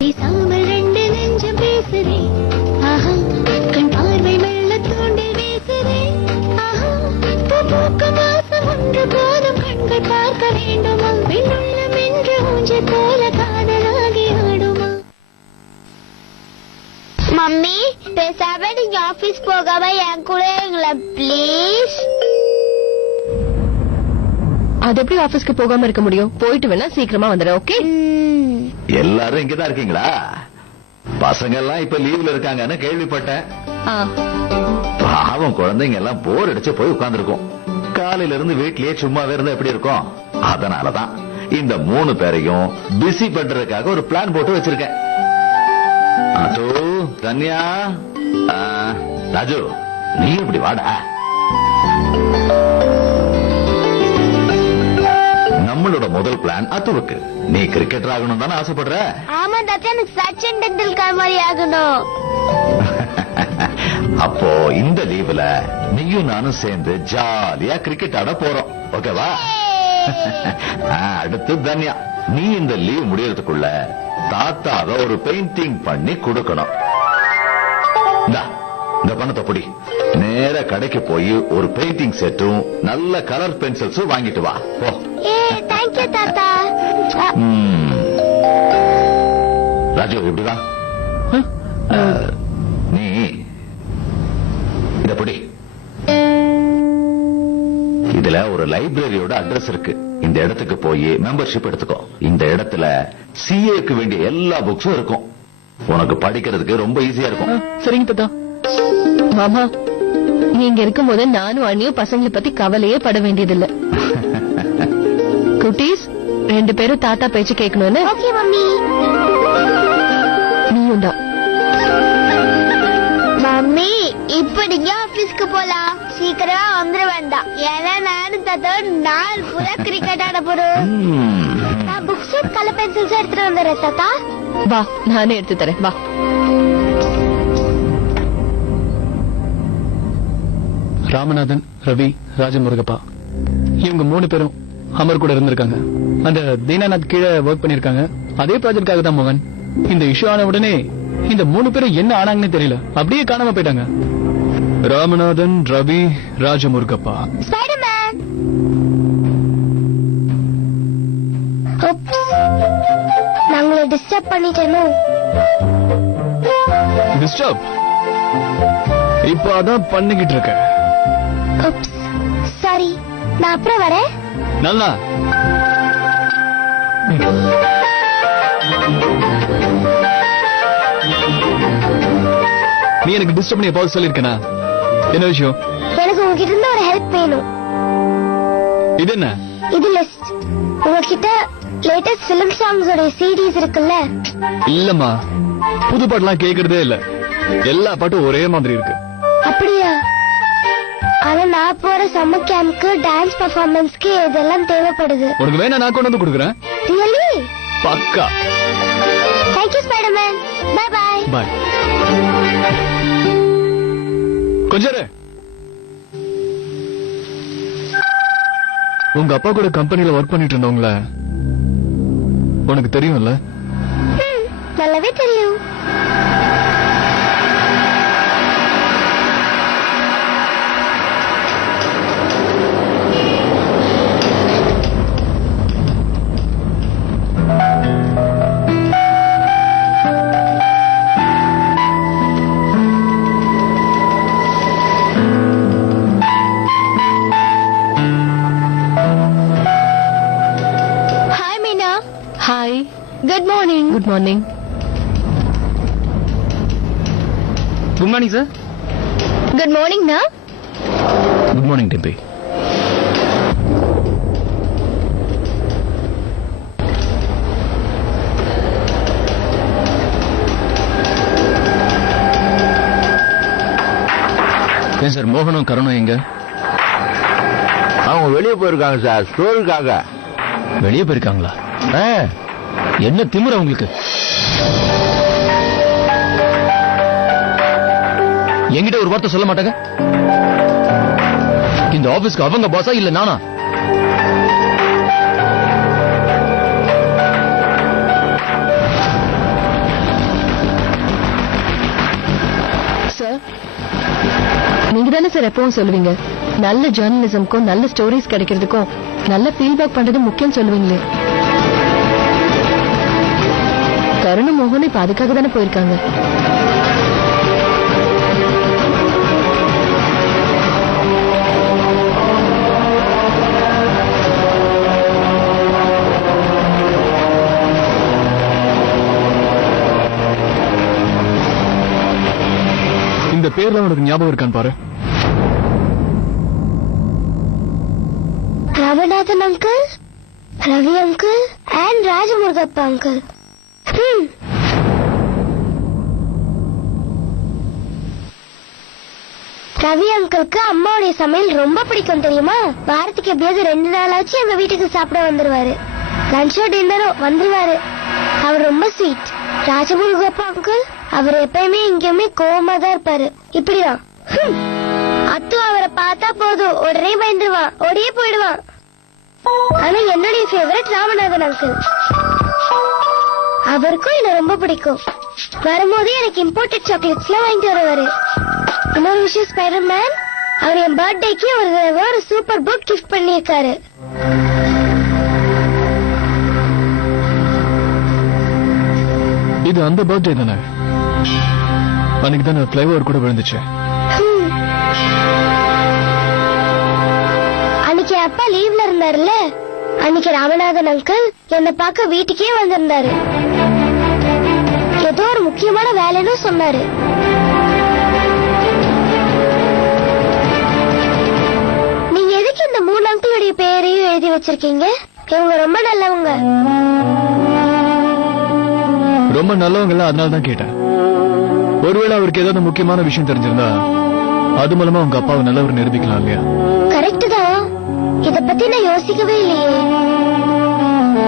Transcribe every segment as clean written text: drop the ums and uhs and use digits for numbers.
பேசாமல் ரெண்டு நெஞ்சம் பேசுதே ஆஹா கண் பார்வை மெல்ல தூண்டில் வீசுதே ஆஹா பூக்க மாசம் ஒன்று போதும் கண்கள் பார்க்க வேண்டுமா விண்ணுள்ளம் என்று ஊஞ்சல் போல காதலாகி ஆடுமா மம்மி பேசாம நீங்க ஆபீஸ் போகாம என் கூட எங்களை ப்ளீஸ். அது எப்படி ஆபீஸ்க்கு போகாம இருக்க முடியும்? போயிட்டு வேணா சீக்கிரமா வந்துடுறேன். ஓகே, எல்லாரும் இங்கதான் இருக்கீங்களா? பசங்க எல்லாம் இப்ப லீவ்ல இருக்காங்கன்னு கேள்விப்பட்டேன். பாவம் குழந்தைங்க எல்லாம் போர் அடிச்சு போய் உட்கார்ந்துருக்கும். காலையில இருந்து வீட்லயே சும்மாவே இருந்தா எப்படி இருக்கும்? அதனாலதான் இந்த 3 பேரையும் பிஸி பண்றதுக்காக ஒரு பிளான் போட்டு வச்சிருக்கேன். அது தன்யா, ராஜு, நீ இப்படி வாடா. நம்மளோட முதல் பிளான் அத்துவுக்கு. நீ கிரிக்கெட்டர் ஆகணும் தானே ஆசைப்படுற? ஆமா தாத்தா, எனக்கு சச்சின் டெண்டுல்கர் மாதிரி ஆகணும். அப்போ இந்த லீவ்ல நீயும் நானும் சேர்ந்து ஜாலியா கிரிக்கெட் ஆட போறோம். ஓகேவா? அடுத்து தன்யா, நீ இந்த லீவ் முடியறதுக்குள்ள தாத்தாவை ஒரு பெயிண்டிங் பண்ணி கொடுக்கணும். இந்த பணத்தை பொடி நேர கடைக்கு போய் ஒரு பெயிண்டிங் செட்டும் நல்ல கலர் பென்சில்ஸும் வாங்கிட்டு வா. போ. தேங்க்யூ தாத்தா. ராஜு, இப்படிதான் நீ இத பொடி. இதுல ஒரு லைப்ரரியோட அட்ரஸ் இருக்கு. இந்த இடத்துக்கு போய் மெம்பர்ஷிப் எடுத்துக்கோ. இந்த இடத்துல சிஏக்கு வேண்டிய எல்லா புக்ஸும் இருக்கும். உனக்கு படிக்கிறதுக்கு ரொம்ப ஈஸியா இருக்கும். சரிங்க தாத்தா. மாமா, நீங்க இருக்கும் போது நானும் அண்ணியும் பசங்களை பத்தி கவலையே பட வேண்டியதில்லை. குட்டீஸ் 2 பேரும் தாத்தா பேச்சு கேட்கணும்னு. Okay mummy. நீயும் தான். மம்மி, இப்ப நீங்க ஆபீஸ்க்கு போலாம். சீக்கிரமா வந்துட வேண்டாம். ஏன்னா நானும் தாத்தா நாள் பூரா கிரிக்கெட் ஆட போறோம். நான் புக்ஸ் கலர் பென்சில்ஸ் எடுத்துட்டு வந்துடுறேன் தாத்தா. வா, நானே எடுத்து தரேன். வா. ராமநாதன், ரவி, ராஜமுருகப்பா, இவங்க 3 பேரும் அமர் கூட இருந்திருக்காங்க. அந்த தீனாநாத் கீழே ஒர்க் பண்ணிருக்காங்க. அதே ப்ராஜெக்ட்காக தான் மோகன். இந்த இஷ்யூ ஆன உடனே இந்த 3 பேரும் என்ன ஆனாங்கன்னு தெரியல, அப்படியே காணாம போயிட்டாங்க. ராமநாதன், ரவி, ராஜமுருகப்பா. ஸ்பைடர்மேன். நாங்கள டிஸ்டர்ப் பண்ணிட்டேனோ? டிஸ்டர்ப் இப்ப அதான் பண்ணிக்கிட்டு இருக்க. சாரி, நான் அப்புறம் வரேன். நல்லா நீ எனக்கு டிஸ்டர்ப் பண்ணி எப்போது சொல்லிருக்கனா? என்ன விஷயம்? எனக்கு உங்ககிட்ட இருந்து ஒரு ஹெல்ப் வேணும். இது என்ன? இது லிஸ்ட். உங்ககிட்ட லேட்டஸ்ட் ஃபிலிம் சாங்ஸோட சிடிஸ் இருக்குல்ல? இல்லம்மா, புது பாட்டுலாம் கேக்குறதே இல்ல. எல்லா பாட்டும் ஒரே மாதிரி இருக்கு. அப்படியா? ஆனா நான் போற சம்மர் கேம்ப்க்கு டான்ஸ் பெர்ஃபார்மன்ஸ்க்கு இதெல்லாம் தேவைப்படுது. உனக்கு வேணா நான் கொண்டு வந்து கொடுக்குறேன். ரியலி? பக்கா. Thank you Spiderman. Bye bye. Bye. கொஞ்சம் இரு. உங்க அப்பா கூட கம்பெனில ஒர்க் பண்ணிட்டு இருந்தவங்கள உனக்கு தெரியும்ல? நல்லாவே தெரியும். Hi. Good morning. Good morning. Good morning sir. Good morning நா. Good morning Dimpy. ஏன் சார் மோகனும் கருணும் எங்க? அவங்க வெளியே போயிருக்காங்க சார், ஸ்டோருக்காக. வெளியே போயிருக்காங்களா? என்ன திமிர உங்களுக்கு? என்கிட்ட ஒரு வார்த்தை சொல்ல மாட்டாங்க? இந்த ஆபீஸ்க்கு அவங்க பாஸா இல்ல நானா? தானே சார் எப்பவும் சொல்லுவீங்க, நல்ல ஜேர்னலிசம்க்கும் நல்ல ஸ்டோரிஸ் கிடைக்கிறதுக்கும் நல்ல ஃபீட்பேக் பண்றது முக்கியம் சொல்லுவீங்களே. கருணும் மோகனும் இப்ப அதுக்காக தானே போயிருக்காங்க. இந்த பேர்ல உனக்கு ஞாபகம் இருக்கான்னு பாரு. Ramanathan uncle, Ravi uncle and Rajamurugappa uncle. Ravi அங்கிளுக்கு அம்மாவுடைய சமையல் ரொம்ப பிடிக்கும் தெரியுமா? வாரத்துக்கு எப்படியாவது 2 நாளாச்சும் எங்க வீட்டுக்கு சாப்பிட வந்துருவாரு. லஞ்சோ டின்னரோ வந்துருவாரு. அவர் ரொம்ப ஸ்வீட். ராஜமுருகப்பா அங்கிள் அவர் எப்பயுமே இங்கேயுமே கோவமா தான் இருப்பாரு. இப்படிதான். அத்து அவரை பார்த்தா போதும் உடனே பயந்துருவான், ஓடியே போயிடுவான். ஆனா என்னுடைய ஃபேவரட் ராமநாதன் அங்கிள். அவருக்கும் என்ன ரொம்ப பிடிக்கும். வரும்போது எனக்கு இம்போர்ட்டட் சாக்லேட்ஸ் எல்லாம் வாங்கிட்டு வருவாரு. இன்னொரு விஷயம், ஸ்பைடர்மேன் அவர் என் பர்த்டேக்கு ஒரு சூப்பர் புக் கிஃப்ட் பண்ணியிருக்காரு. இது அந்த பர்த்டே தானே? அன்னைக்கு தானே ஃப்ளைஓவர் கூட விழுந்துச்சு. அன்னைக்கு அப்பா லீவ்ல இருந்தாருல்ல, அன்னைக்கு ராமநாதன் அங்கிள் என்னை பார்க்க வீட்டுக்கே வந்திருந்தாரு. ஏதோ ஒரு முக்கியமான வேலைன்னு சொன்னாரு. நீங்க எதுக்கு இந்த 3 அங்கிளுடைய பேரையும் எழுதி வச்சிருக்கீங்க? இவங்க ரொம்ப நல்லவங்க. ரொம்ப நல்லவங்க, அதனால தான் கேட்டேன். ஒருவேளை அவருக்கு ஏதாவது முக்கியமான விஷயம் தெரிஞ்சிருந்தா அது மூலமா உங்க அப்பாவை நல்லவர் நிரூபிக்கலாம் இல்லையா? கரெக்ட் தான். இத பத்தி நான் யோசிக்கவே இல்லையே.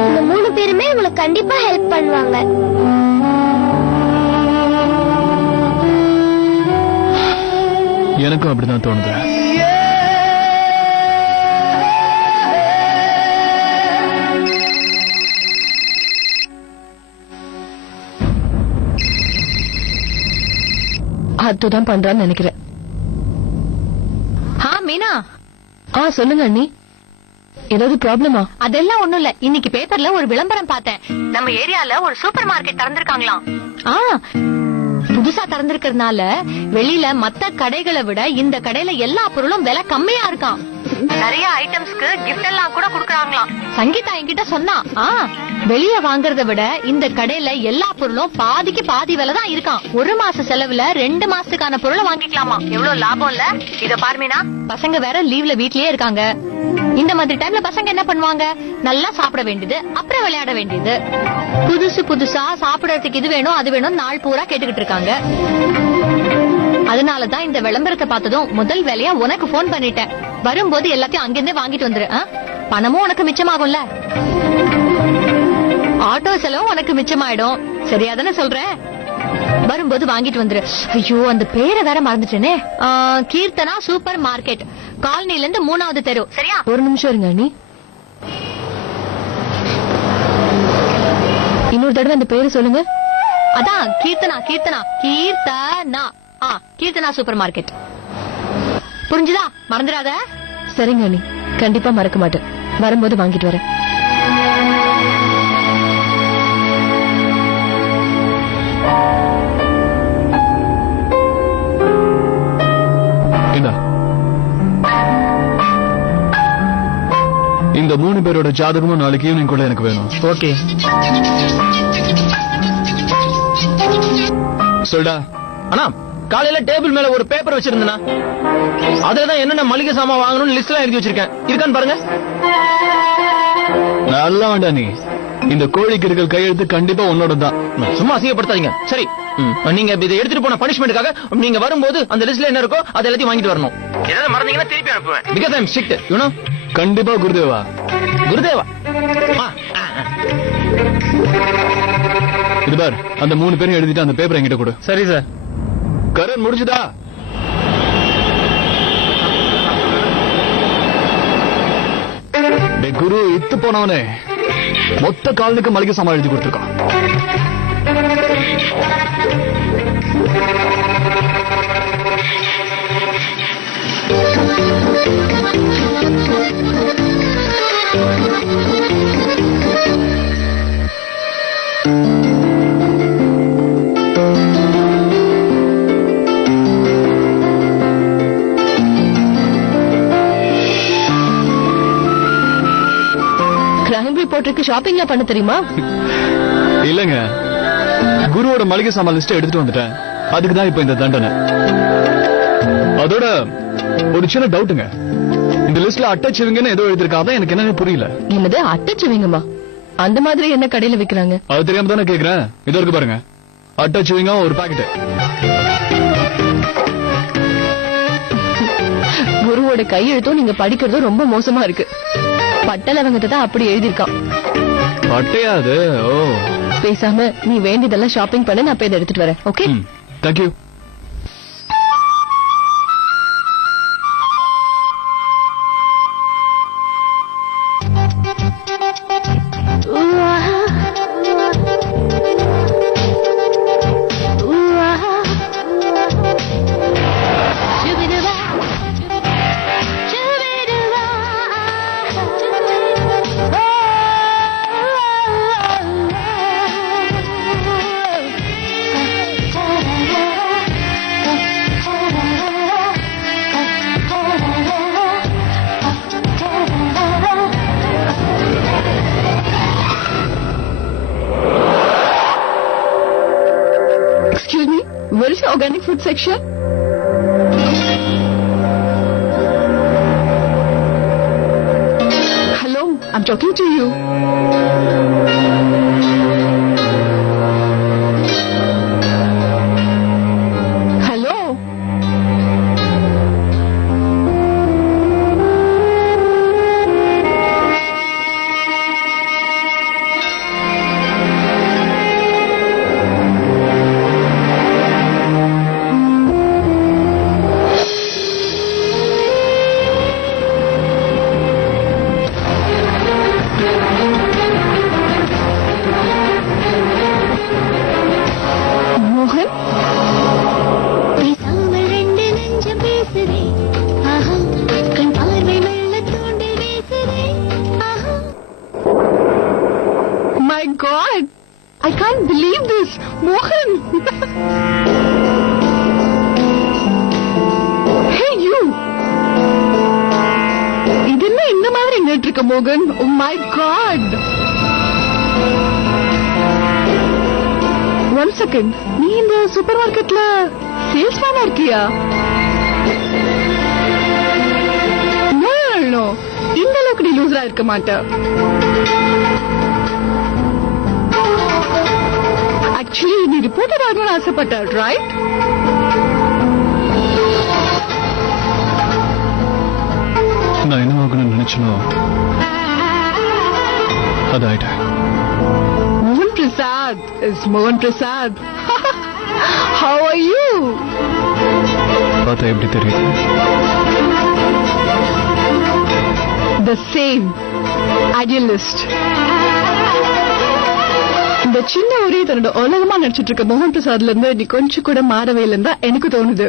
இந்த 3 பேருமே உங்களுக்கு கண்டிப்பா ஹெல்ப் பண்ணுவாங்க. எனக்கும் அப்படிதான் தோணுது. அதுதான் பண்றான்னு நினைக்கிறேன். மீனா, சொல்லுங்க அண்ணி, ஏதாவது ப்ராப்ளமா? அதெல்லாம் ஒண்ணும் இல்ல. இன்னைக்கு பேப்பர்ல ஒரு விளம்பரம் பார்த்தேன். நம்ம ஏரியால ஒரு சூப்பர் மார்க்கெட் திறந்திருக்காங்களாம். புதுசா திறந்திருக்கிறதுனால வெளியில மத்த கடைகளை விட இந்த கடையில எல்லா பொருளும் விலை கம்மியா இருக்காம். நிறைய ஐட்டம்ஸ்க்கு கிஃப்ட் எல்லாம் கூட குடுக்கறாங்களாம். சங்கீதா என்கிட்ட சொன்னா, வெளிய வாங்குறத விட இந்த கடையில எல்லா பொருளும் பாதிக்கு பாதி விலை தான் இருக்காம். 1 மாச செலவுல 2 மாசத்துக்கான பொருளை வாங்கிக்கலாமா? எவ்வளவு லாபம் இல்ல? இத பார்மீனா, பசங்க வேற லீவ்ல வீட்லயே இருக்காங்க. இந்த மாதிரி டைம்ல பசங்க என்ன பண்ணுவாங்க? நல்லா சாப்பிட வேண்டியது, அப்புறம் விளையாட வேண்டியது. புதுசு புதுசா சாப்பிடறதுக்கு இது வேணும் அது வேணும் நாள் பூரா கேட்டுக்கிட்டு இருக்காங்க. அதனாலதான் இந்த விளம்பரத்தை பார்த்ததும் முதல் வேலையா உனக்கு போன் பண்ணிட்டேன். வரும்போது எல்லாத்தையும் அங்கிருந்தே வாங்கிட்டு வந்துரு. பணமும் உனக்கு மிச்சமாகும்ல, ஆட்டோ செலவும் உனக்கு மிச்சமாயிடும். சரியாதானே சொல்றேன்? வரும்போது வாங்கிட்டு வந்துரு. ஐயோ, அந்த பேரை வேற மறந்துட்டேனே. கீர்த்தனா சூப்பர் மார்க்கெட், காலனில இருந்து 3வது தெரு. சரியா? ஒரு நிமிஷம் இருங்க அண்ணி, இன்னொரு தடவை அந்த பேரு சொல்லுங்க. அதான் கீர்த்தனா கீர்த்தனா கீர்த்தனா கீர்த்தனா சூப்பர் மார்க்கெட். புரிஞ்சுதா? மறந்துடாத. சரிங்க அண்ணி, கண்டிப்பா மறக்க மாட்டேன். வரும்போது வாங்கிட்டு வரேன். இந்த 3 பேரோட ஜாதகமும் நாளைக்கு ஈவினிங் கூட எனக்கு வேணும். ஓகே சொல்டா. அண்ணா, காலையில டேபிள் மேல ஒரு பேப்பர் வச்சிருந்தேனா, அதுலதான் என்னென்ன மளிகை சாமான் வாங்கணும்னு லிஸ்ட் எல்லாம் எழுதி வச்சிருக்கேன். இருக்கான்னு பாருங்க. நல்லா வேண்டா நீ. இந்த கோழிக்கு இருக்கிற கையெழுத்து கண்டிப்பா உன்னோட தான். சும்மா அசிங்கப்படுத்தாதீங்க. சரி, நீங்க இதை எடுத்துட்டு போன பனிஷ்மெண்ட்டுக்காக நீங்க வரும்போது அந்த லிஸ்ட்ல என்ன இருக்கோ அதை எல்லாத்தையும் வாங்கிட்டு வரணும். ஏதாவது மறந்தீங்கன்னா திருப்பி அனுப்புவேன். Because I am strict, you know. கண்டிப்பா குருதேவா. குருதேவா, இது பார், அந்த 3 பேரும் எழுதிட்டு அந்த பேப்பர் என்கிட்ட கொடு. சரி சார். கரண் முடிஞ்சுதா? குரு இத்து போனவனே மொத்த காலனுக்கு மளிகை சாமான் எழுதி கொடுத்துருக்கான். போட்டிருக்கு ஷாப்பிங்ல பண்ண தெரியுமா? இல்லங்க, குருவோட மளிகை சாமான் லிஸ்ட் எடுத்துட்டு வந்துட்டேன். அதுக்கு தான் இப்ப இந்த தண்டனை. அதோட ஒரு சின்ன டவுட்டுங்க, இந்த லிஸ்ட்ல அட்டச்சுவீங்கன்னு ஏதோ எழுதிருக்காங்க, எனக்கு என்னன்னு புரியல. என்னது அட்டச்சுவீங்கம்மா? அந்த மாதிரி என்ன கடையில விக்கிறாங்க? அது தெரியாம தானே கேக்குறேன். இது இருக்கு பாருங்க, அட்டச்சுவீங்க ஒரு பாக்கெட். குருவோட கையெழுத்தும் நீங்க படிக்கிறதும் ரொம்ப மோசமா இருக்கு. பட்டலவங்கத்தை தான் அப்படி எழுதிருக்கான். பட்டையா அது? ஓ, பேசாம நீ வேண்டியதெல்லாம் ஷாப்பிங் பண்ண, நான் போய் இதை எடுத்துட்டு வரேன். Okay, thank you. Excuse me, where is the organic food section? Hello, I'm talking to you. Hello? Mohan? பேசாமல் ரெண்டு நெஞ்சம் பேசுதே ஆஹா கண் பார்வை மெல்ல தூண்டி வீசுதே ஆஹா My God! I can't believe this! Mohan! Hey you! இதென்ன இந்த மாதிரி நின்னுட்டு இருக்க மோகன்? Oh my God! One second. நீ இந்த சூப்பர் மார்க்கெட்ல சேல்ஸ்மேனா இருக்கியா? No, no, no. இந்த அளவுக்கு நீ லூசரா இருக்க மாட்ட. Actually, நீ ரிப்போர்ட்டர் ஆகணும்னு ஆசைப்பட்ட, right? நான் என்ன ஆகணும்னு நினைச்சனோ அது ஆயிட்டேன். Mohan Prasad is Mohan Prasad. How are you? பார்த்தா எப்படி தெரியுது? The same idealist. இந்த சின்ன ஒரே தன்னோட உலகமா நடிச்சிட்டு இருக்க மோகன் பிரசாத்ல இருந்து நீ கொஞ்சம் கூட மாறவே இல்லைன்னு தான் எனக்கு தோணுது.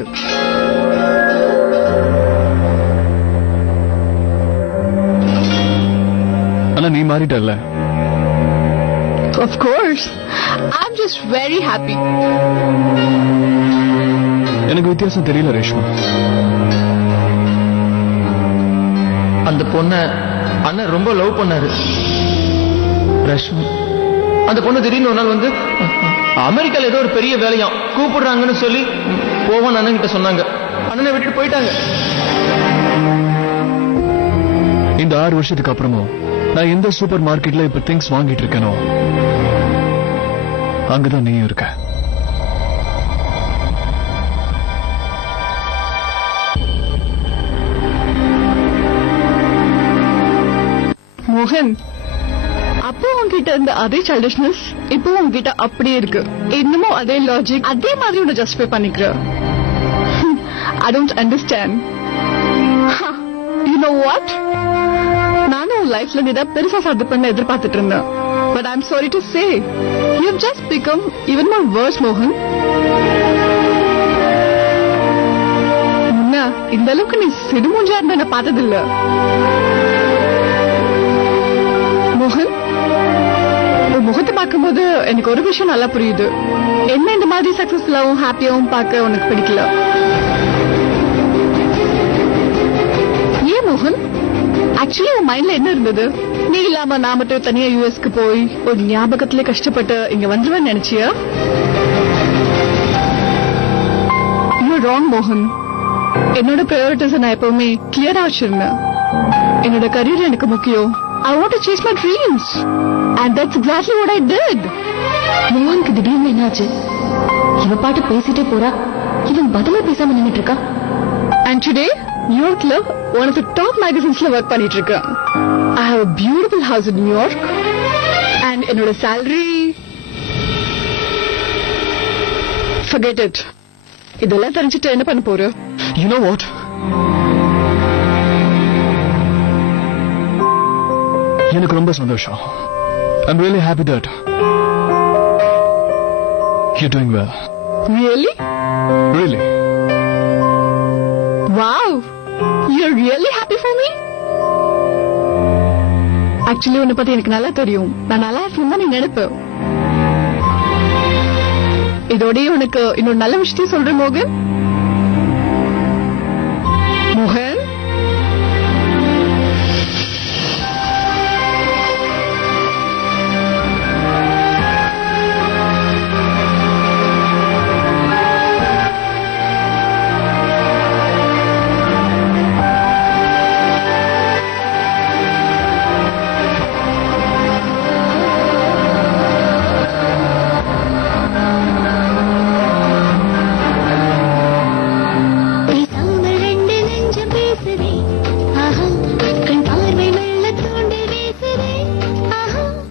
ஆனா நீ மாறிட்டல்ல. Of course, I'm just very happy. எனக்கு வித்தியாசம் தெரியல ரேஷ்மா. அந்த பொண்ண அண்ணன் ரொம்ப லவ் பண்ணாரு ரஷ்மி. அந்த பொண்ணு திடீர்னு ஒரு நாள் வந்து அமெரிக்கால ஏதோ ஒரு பெரிய வேலையாம் கூப்பிடுறாங்கன்னு சொல்லி போவான்னு அண்ணன் கிட்ட சொன்னாங்க. அண்ணனை விட்டுட்டு போயிட்டாங்க. இந்த 6 வருஷத்துக்கு அப்புறமும் நான் எந்த சூப்பர் மார்க்கெட்ல இப்ப திங்ஸ் வாங்கிட்டு இருக்கேனோ அங்கதான் நீயும் இருக்க. மோகன், அப்போ உன்கிட்ட இருந்த அதே சைல்டிஷ்னஸ் இப்போ உன்கிட்ட அப்படியே இருக்கு. இன்னமும் அதே லாஜிக், அதே மாதிரி உன்னை ஜஸ்டிஃபை பண்ணிக்கிற. I don't understand. You know what? நானும் உன் லைஃப்ல நீ தான் பெருசா சாதிப்பேன்னு எதிர்பார்த்துட்டு இருந்தேன். But I'm sorry to say, you've just become even more worse, Mohan. முன்ன இந்த அளவுக்கு நீ சிடுமூஞ்சா இருந்த நான் பார்த்ததில்ல. மோகன், உன் முகத்தை பார்க்கும்போது எனக்கு ஒரு விஷயம் நல்லா புரியுது. என்ன இந்த மாதிரி சக்சஸ்ஃபுல்லாவும் ஹாப்பியாவும் பார்க்க உனக்கு பிடிக்கல. ஏன் மோகன்? ஆக்சுவலி உன் மைண்ட்ல என்ன இருந்தது? நீ இல்லாம நான் மட்டும் தனியா யூஎஸ்க்கு போய் ஒரு ஞாபகத்திலே கஷ்டப்பட்டு இங்க வந்துருவேன் நினைச்சியா? You're wrong, மோகன். என்னோட priorities நான் எப்பவுமே கிளியரா வச்சிருந்தேன். என்னோட கரியர் எனக்கு முக்கியம். I want to chase my dreams. And that's exactly what I did. மோகனுக்கு திடீர்னு என்னாச்சு? இவ பாட்டு பேசிட்டே போறா, இவன் பதிலே பேசாம நின்னுட்டு இருக்கா. And today, New Yorkல one of the top magazinesல work பண்ணிட்டு இருக்கேன். I have a beautiful house in New York. And என்னோட salary, forget it. இதெல்லாம் தெரிஞ்சுட்டு என்ன பண்ண போற? You know what? எனக்கு ரொம்ப சந்தோஷம். I'm really happy that you're doing well. Really? Really? Wow. You're really happy for me? Actually, உன்னை பத்தி எனக்கு நல்லா தெரியும். நான் நல்லா இருக்கணும் தான் நீ நினைப்ப. இதோடய உனக்கு இன்னொரு நல்ல விஷயத்தையும் சொல்றேன் மோகன். மோகன்,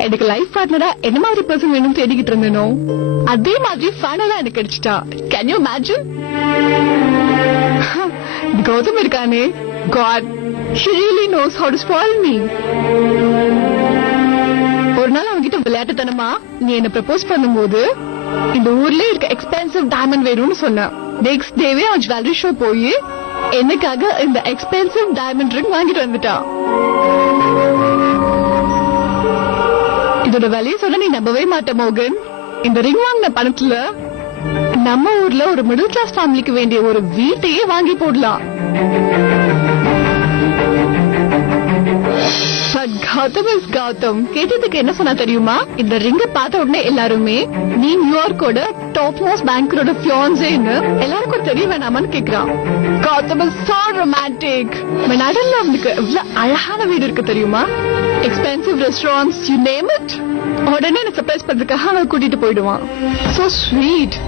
எனக்கு லைஃப் பார்ட்னரா என்ன மாதிரி பர்சன் வேணும் தேடிக்கிட்டு இருந்தேனோ அதே மாதிரி ஃபைனலா எனக்கு கிடைச்சிட்டா. Can you imagine? கௌதம் இருக்கானே, God, he really knows how to spoil me. ஒரு நாள் அவன்கிட்ட விளையாட்டுத்தனமா நீ என்ன ப்ரப்போஸ் பண்ணும்போது இந்த ஊர்ல இருக்க எக்ஸ்பென்சிவ் டைமண்ட் வேணும்னு சொன்னேன். நெக்ஸ்ட் டேவே அவன் ஜுவல்லரி ஷோ போய் எனக்காக இந்த எக்ஸ்பென்சிவ் டைமண்ட் ரிங் வாங்கிட்டு வந்துட்டான். இதோட விலையை சொன்ன நீ நம்பவே மாட்ட மோகன். இந்த ரிங் வாங்கின பணத்துல நம்ம ஊர்ல ஒரு மிடில் கிளாஸ் ஃபேமிலிக்கு வேண்டிய ஒரு வீட்டையே வாங்கி போடலாம். கௌதம் இஸ் கௌதம். கேட்டதுக்கு என்ன சொன்னா தெரியுமா? இந்த ரிங்க பார்த்த உடனே எல்லாருமே நீ நியூயார்க்கோட டாப் மோஸ்ட் பேங்கரோட ஃபியான்சேன்னு எல்லாருக்கும் தெரிய வேணாமான்னு கேக்குறான். Gautham is so romantic. நடுல அவனுக்கு எவ்வளவு அழகான வீடு இருக்கு தெரியுமா? Expensive restaurants, you name it. உடனே எனக்கு சர்ப்ரைஸ் பண்றதுக்காக அவன் கூட்டிட்டு போயிடுவான். So sweet.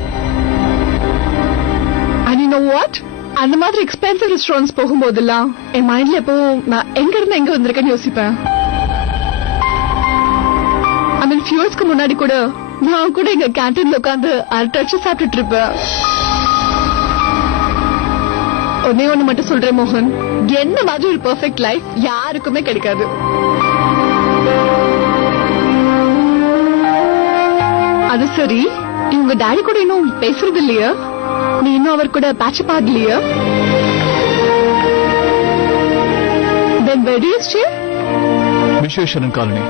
And you know what? அந்த மாதிரி எக்ஸ்பென்சிவ் ரெஸ்டாரண்ட்ஸ் போகும்போதெல்லாம் என் மைண்ட்ல எப்போ நான் எங்க இருந்து எங்க வந்திருக்கேன்னு யோசிப்பேன். ஐ மீன் ஃபியூ இயர்ஸ்க்கு முன்னாடி கூட நான் கூட எங்க கேன்டீன்ல உட்காந்து அரட்டச்சு சாப்பிட்டுட்டு இருப்பேன். ஒன்னே ஒண்ணு மட்டும் சொல்றேன் மோகன், என்ன மாதிரி ஒரு பெர்ஃபெக்ட் லைஃப் யாருக்குமே கிடைக்காது. அது சரி, உங்க டாடி கூட இன்னும் பேசுறது இல்லையா? நீ இன்னும் அவர் கூட பேட்ச் பாடலையா? Then where do you stay? Visweswaran colony.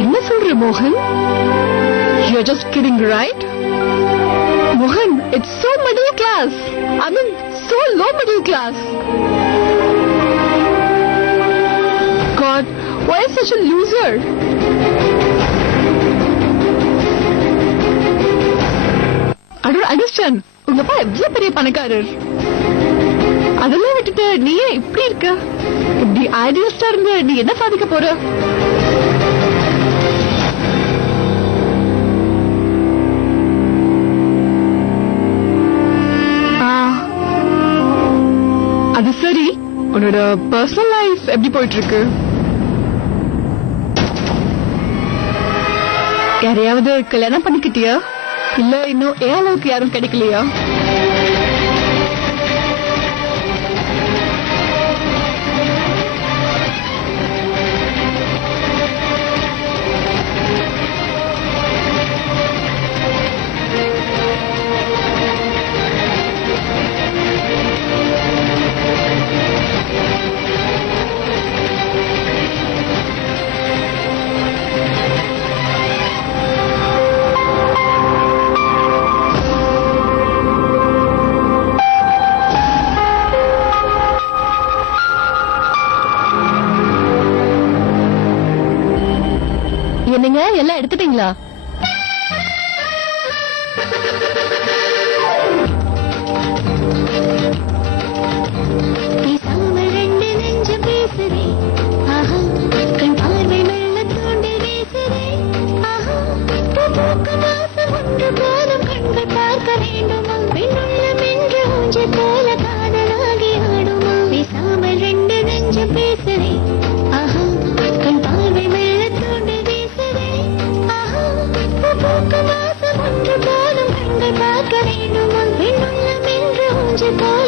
என்ன சொல்ற மோகன்? You're just kidding, right? Mohan, it's so middle class. I mean, so low middle class. God, why is such a loser? I don't understand. உங்க அப்பா எவ்வளவு பெரிய பணக்காரர். அதெல்லாம் விட்டுட்டு நீயே இப்படி இருக்க? இப்படி ஐடியலிஸ்டா இருந்து நீ என்ன சாதிக்க போற? அது சரி, உன்னோட பர்சனல் லைஃப் எப்படி போயிட்டு இருக்கு? யாரையாவது கல்யாணம் பண்ணிக்கிட்டியா? இல்ல இன்னும் ஏன் அளவுக்கு யாரும் கிடைக்கலையா? எல்லாம் எடுத்துட்டீங்களா? பேசாமல் ரெண்டு நெஞ்சம் பேசுதே, ஆஹா, கண் பார்வை மெல்ல தூண்டி வீசுதே, ஆஹா, பூ பூக்கும் மாசம் ஒன்று போதும் கண்கள் பார்க்க வேண்டுமா, பெண்ணுள்ளம் என்று ஊஞ்சல் போல காதலாகி ஆடுமா. பேசாமல் ரெண்டு நெஞ்சம் பேசுதே, ஆஹா, கண் பார்வை மெல்ல தூண்டி வீசுதே, ஆஹா, பூ பூக்கும் மாசம் ஒன்று போதும் கண்கள் பார்க்க வேண்டுமா, பெண்ணுள்ளம் என்று ஊஞ்சல் போல